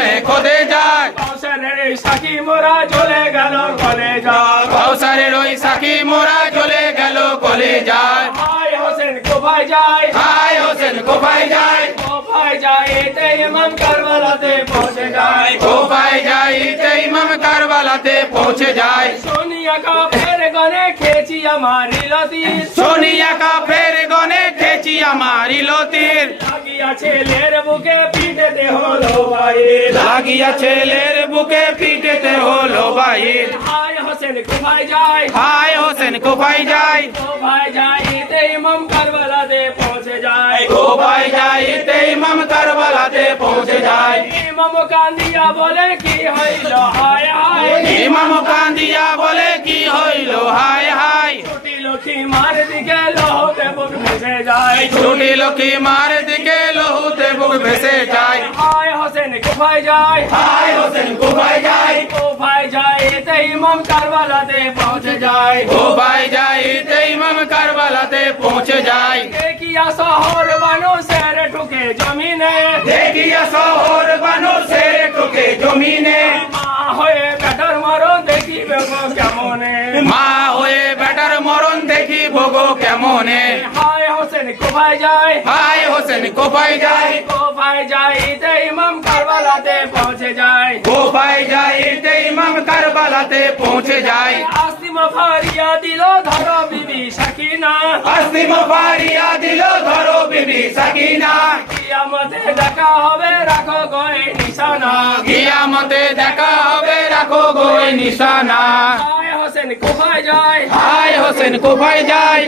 মে খোদে যায়। কৌশলের এই সাকি মোরা চলে গেল কলে যায়। কৌসারের ওই সাকি মোরা চলে গেল কলে যায়। হায় হোসেন কোথায় যায়? হায় হোসেন কোপায় যায়? কোথায় যায়? এতে ইমাম কারবালাতে পৌঁছে যায়। কোপায় যায়? তে ইমাম কারবালাতে পৌঁছে যায়। সোনিয়া কা ফের গনে খেয়েছি আমার লতি সোনিয়া কা ফের গনে খেচি আমার লতির লাগিয়া ছেলের বুকে পিঠেতে হলো ভাই লাগিয়া ছেলের বুকে পিটেতে হলো বাইর হায় হোসেন কোথায় যায়? হায় হোসেন যায়? কোথায় যায়? এতে ইমাম কারবালাতে পৌঁছে যায়। কোপায় যায়? তে ইমাম কারবালাতে পৌঁছে যায়। ইমাম কান্দিয়া বলে কি হইল? হায় হায়। ইমাম কান্দিয়া বলে কি হইল? হায় হায়। ছুটি লক্ষ্মী মার দিকে লোহতে বুক ভেসে যায়। ছুটি লক্ষ্মী মার দিকে বুক ভেসে যায় হায় হোসেন কোথায় যায় হায় হোসেন কোপায় যায় কোথায় যায় এতে ইমাম কারবালাতে পৌঁছে যায় কোপায় যায় তে ইমাম কারবালাতে পৌঁছে যায় দেখিয়া শহর মানুষের ঢুকে জমিনে। দেখিয়া শহর মানুষের টোকে জমিনে। মা হয়ে বেটার মারো দেখিবে গো কেমনে? মা হয়ে বেটার মরণ দেখি ভোগো কেমনে? হায় হোসেন কোথায় যায় হায় হোসেন কোপায় যায় যায় এতে ইমাম কারবালাতে পৌঁছে যায় কোপায় যায় তে ইমাম কারবালাতে পৌঁছে যায় আসিম ফারিয়া দিল ধরো বিবি সাকিনা। আসিম ফারিয়া দিল ধরো বিবি সাকিনা। কিয়ামতে দেখা হবে রাখো গয়ে নিশানা। কিয়ামতে দেখা হবে রাখো গোয় নিশানা। হোসেন যায়? হায় হোসেন কোপায় যায়?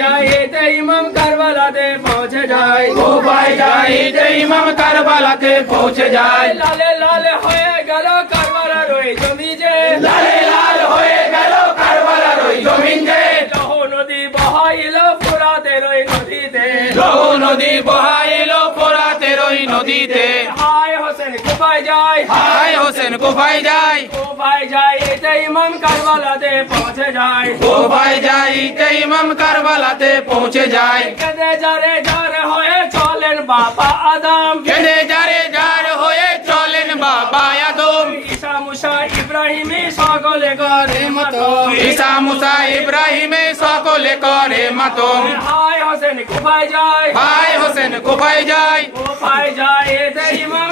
যায়? এতে ইমাম কারবালাতে পৌঁছে যায়। কোপায় যায়? তে ইমাম কারবালাতে পৌঁছে যায়। লালে লালে হয়ে গেল কারবালার ওই জমি যে। লালে লাল হয়ে গেল কারবালার ওই জমিন যে। লহ নদী বহাইল পুরাতের ওই নদীতে। লহু নদী বহাইল কোথায় যায়। হায় হোসেন কোপায় যায়। কোথায় যায় এতে ইমাম কারবালাতে পৌঁছে যায়। কোপায় যায় তে ইমাম কারবালাতে পৌঁছে যায়। কেঁদে যারে যারে হয়ে চলেন বাবা আদম। কেঁদে যারে যার হয়ে চলেন বাবা আদম। ঈসা মুসা ইব্রাহিমী সকলে করে মতো ঈসা মুসা ইব্রাহিমে সকলে করে মাতম। হায় হোসেন কোথায় যায়। হায় হোসেন কোপায় যায়। কোথায় যায় এতে ইমাম